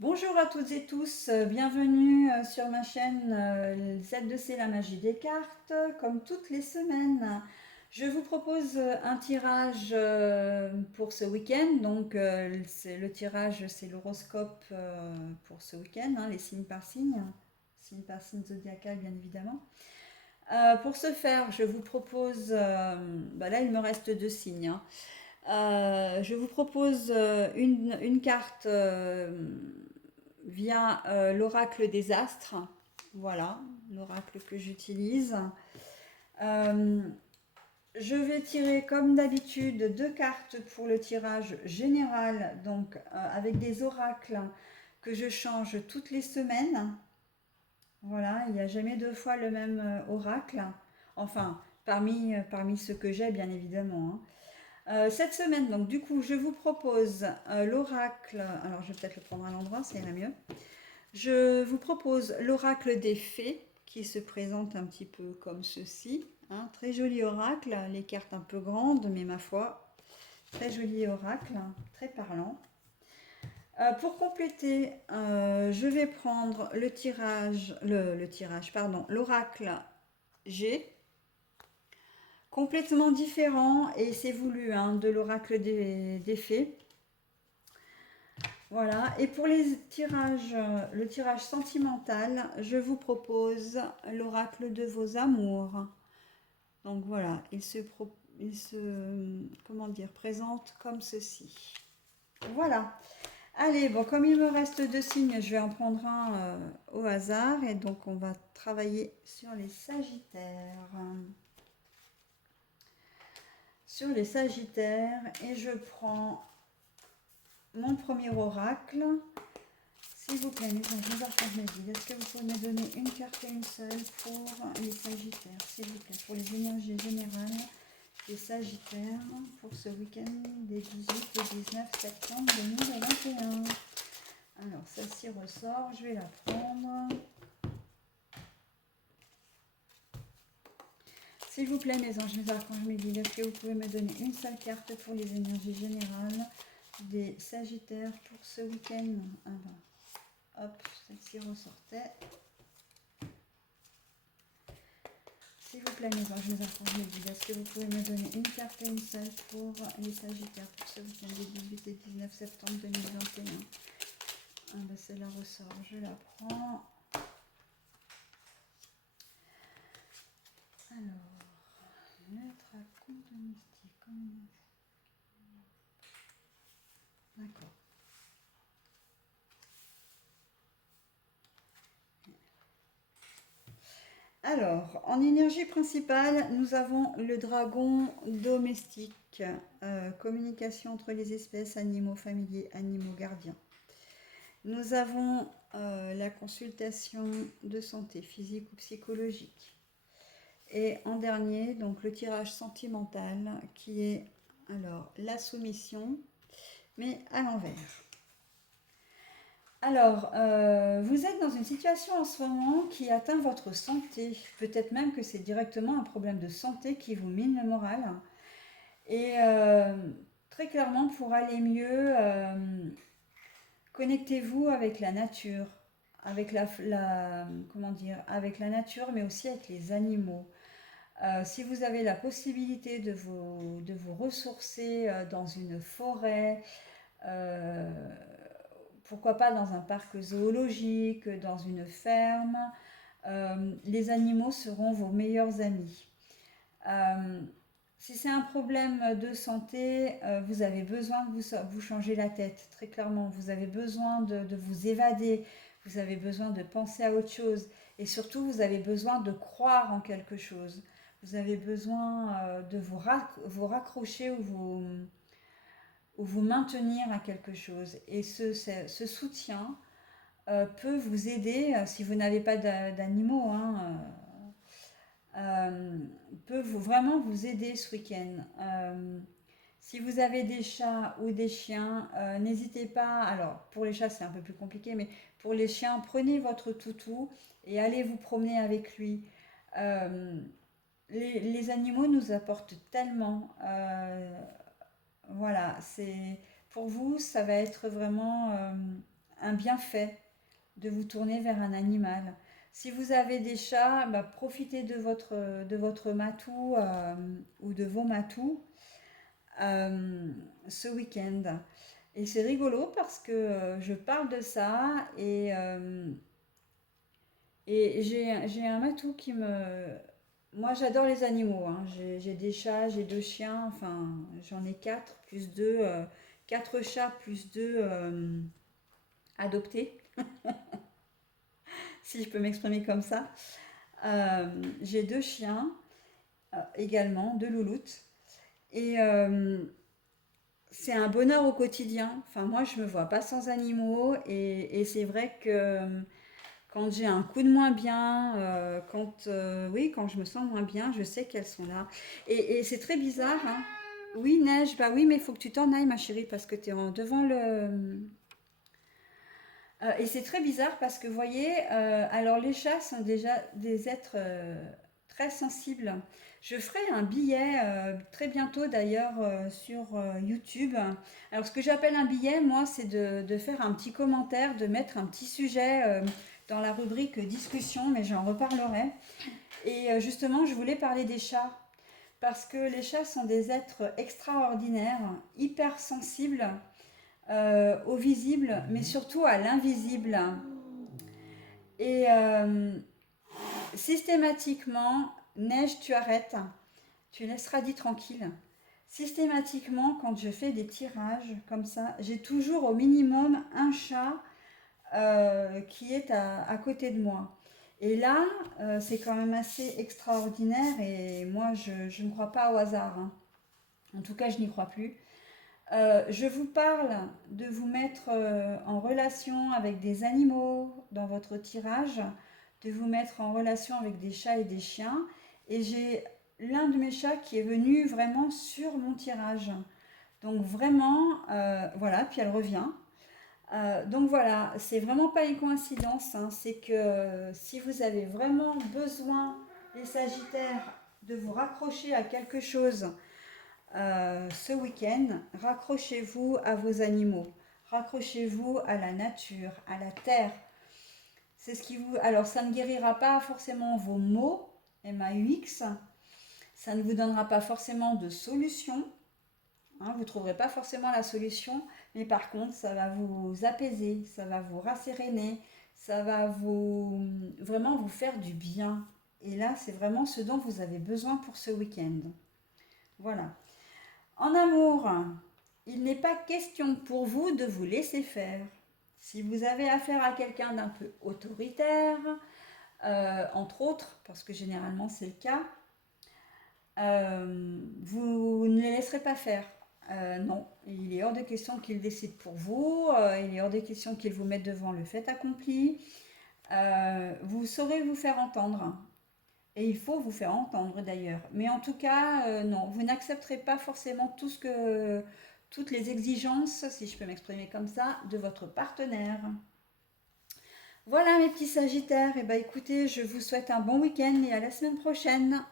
Bonjour à toutes et tous, bienvenue sur ma chaîne Z2C La Magie des Cartes. Comme toutes les semaines, je vous propose un tirage pour ce week-end. Donc le tirage, c'est l'horoscope pour ce week-end, hein, les signes par signe zodiacal bien évidemment. Pour ce faire, je vous propose, là il me reste deux signes, hein. Je vous propose une carte via l'oracle des astres. Voilà, l'oracle que j'utilise. Euh, je vais tirer comme d'habitude deux cartes pour le tirage général, donc avec des oracles que je change toutes les semaines. Voilà, il n'y a jamais deux fois le même oracle. Enfin, parmi ceux que j'ai, bien évidemment, hein. Cette semaine, donc du coup, je vous propose l'oracle. Alors, je vais peut-être le prendre à l'endroit, ça ira mieux. Je vous propose l'oracle des fées qui se présente un petit peu comme ceci, hein. Très joli oracle, les cartes un peu grandes, mais ma foi, très joli oracle, hein, très parlant. Pour compléter, je vais prendre l'oracle G, complètement différent et c'est voulu, hein, de l'oracle des fées. Voilà, et pour les tirages, le tirage sentimental, je vous propose l'oracle de vos amours. Donc voilà, comment dire, présente comme ceci. Voilà. Allez, bon, comme il me reste deux signes, je vais en prendre un au hasard. Et donc, on va travailler sur les Sagittaires. Sur les Sagittaires, et je prends mon premier oracle. S'il vous plaît, mes anges, mes archanges, est-ce que vous pouvez me donner une carte et une seule pour les Sagittaires, s'il vous plaît, pour les énergies générales des Sagittaires pour ce week-end des 18 et 19 septembre 2021. Alors, celle-ci ressort, je vais la prendre. S'il vous plaît, mes anges, mes archanges, mes guides, est-ce que vous pouvez me donner une seule carte pour les énergies générales des Sagittaires pour ce week-end? Hop, celle-ci ressortait. S'il vous plaît, mes anges, mes archanges, mes guides, est-ce que vous pouvez me donner une carte et une seule pour les Sagittaires pour ce week-end des 18 et 19 septembre 2021? Celle-là ressort, je la prends. Alors, lettre à compte mystique. D'accord. Alors, en énergie principale, nous avons le dragon domestique, communication entre les espèces, animaux familiers, animaux gardiens. Nous avons la consultation de santé physique ou psychologique. Et en dernier, donc le tirage sentimental qui est alors la soumission, mais à l'envers. Alors, vous êtes dans une situation en ce moment qui atteint votre santé. Peut-être même que c'est directement un problème de santé qui vous mine le moral. Et très clairement, pour aller mieux, connectez-vous avec la nature, avec comment dire, avec la nature, mais aussi avec les animaux. Si vous avez la possibilité de vous ressourcer dans une forêt, euh, pourquoi pas dans un parc zoologique, dans une ferme, les animaux seront vos meilleurs amis. Euh, Si c'est un problème de santé, vous avez besoin de vous changer la tête, très clairement. Vous avez besoin de vous évader, vous avez besoin de penser à autre chose. Et surtout, vous avez besoin de croire en quelque chose. Vous avez besoin de vous raccrocher ou vous maintenir à quelque chose. Et ce soutien peut vous aider, si vous n'avez pas d'animaux, hein, peut vraiment vous aider ce week-end. Si vous avez des chats ou des chiens, n'hésitez pas. Alors, pour les chats, c'est un peu plus compliqué, mais pour les chiens, prenez votre toutou et allez vous promener avec lui. Euh, les animaux nous apportent tellement. Voilà, c'est pour vous, ça va être vraiment un bienfait de vous tourner vers un animal. Si vous avez des chats, bah, profitez de votre matou ou de vos matous ce week-end. Et c'est rigolo parce que je parle de ça et j'ai un matou qui me... Moi j'adore les animaux, hein. J'ai des chats, j'ai deux chiens, enfin j'en ai quatre, plus deux, quatre chats plus deux adoptés, si je peux m'exprimer comme ça. J'ai deux chiens également, deux louloutes. Et c'est un bonheur au quotidien. Enfin, moi, je me vois pas sans animaux. Et c'est vrai que quand j'ai un coup de moins bien, oui, quand je me sens moins bien, je sais qu'elles sont là. Et c'est très bizarre, hein. Oui, Neige, bah oui, mais il faut que tu t'en ailles, ma chérie, parce que tu es devant le... et c'est très bizarre parce que, vous voyez, alors les chats sont déjà des êtres très sensibles. Je ferai un billet très bientôt d'ailleurs sur YouTube. Alors ce que j'appelle un billet, moi, c'est de faire un petit commentaire, de mettre un petit sujet dans la rubrique discussion, mais j'en reparlerai. Et justement, je voulais parler des chats. Parce que les chats sont des êtres extraordinaires, hyper sensibles au visible, mais surtout à l'invisible. Et systématiquement, Neige, tu arrêtes, tu laisseras dit tranquille. Systématiquement, quand je fais des tirages comme ça, j'ai toujours au minimum un chat qui est à côté de moi. Et là, c'est quand même assez extraordinaire et moi, je ne crois pas au hasard, hein. En tout cas, je n'y crois plus. Je vous parle de vous mettre en relation avec des animaux dans votre tirage, de vous mettre en relation avec des chats et des chiens. Et j'ai l'un de mes chats qui est venu vraiment sur mon tirage. Donc vraiment, voilà, puis elle revient. Donc voilà, c'est vraiment pas une coïncidence, hein. C'est que si vous avez vraiment besoin, les Sagittaires, de vous raccrocher à quelque chose ce week-end, raccrochez-vous à vos animaux, raccrochez-vous à la nature, à la terre. C'est ce qui vous... Alors, ça ne guérira pas forcément vos maux, MAUX, ça ne vous donnera pas forcément de solution, hein, vous ne trouverez pas forcément la solution, mais par contre, ça va vous apaiser, ça va vous rasséréner, ça va vraiment vous faire du bien. Et là, c'est vraiment ce dont vous avez besoin pour ce week-end. Voilà. En amour, il n'est pas question pour vous de vous laisser faire. Si vous avez affaire à quelqu'un d'un peu autoritaire, entre autres, parce que généralement c'est le cas, vous ne les laisserez pas faire. Non, il est hors de question qu'il décide pour vous, il est hors de question qu'il vous mette devant le fait accompli. Vous saurez vous faire entendre. Et il faut vous faire entendre d'ailleurs. Mais en tout cas, non, vous n'accepterez pas forcément toutes les exigences, si je peux m'exprimer comme ça, de votre partenaire. Voilà mes petits Sagittaires, et bah écoutez, je vous souhaite un bon week-end et à la semaine prochaine.